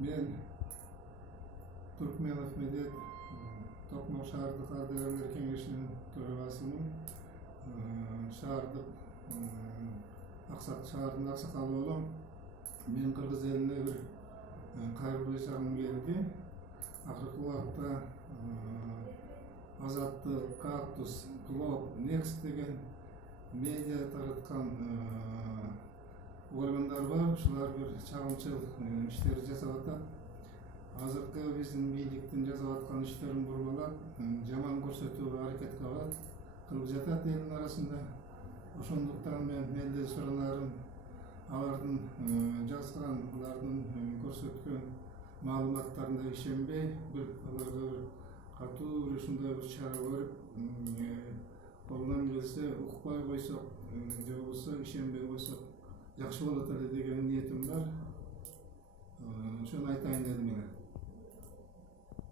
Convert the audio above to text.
Men Turkmenov Medet Tokmak Şahardıq Ardagерлер Kengешинин төрагасымын. Шаардык шаардын аксакалы болом. Мен Кыргыз элине бир кайрылуу жасагым келди. Акыркы убакта Азаттык, Кактус, Клоп, Next деген медиа тараткан органдар бар. Ушулар бир чагымчыл иштер жасап атат. Азыркы биздин бийликтин жасап аткан иштерин бурмалап, жаман көрсөтүүгө аракет кылып жатат элдин арасында. Ошондуктан мен да суранарым, алардын жазганлардын көрсөткөн маалыматтарына ишенбей, аларга бир катуу ушундай бир чара көрүп, колунан келсе укпай койсок, же болбосо ишенбей койсок жакшы болот эле деген ниетим бар. Ошону айтайын дедим.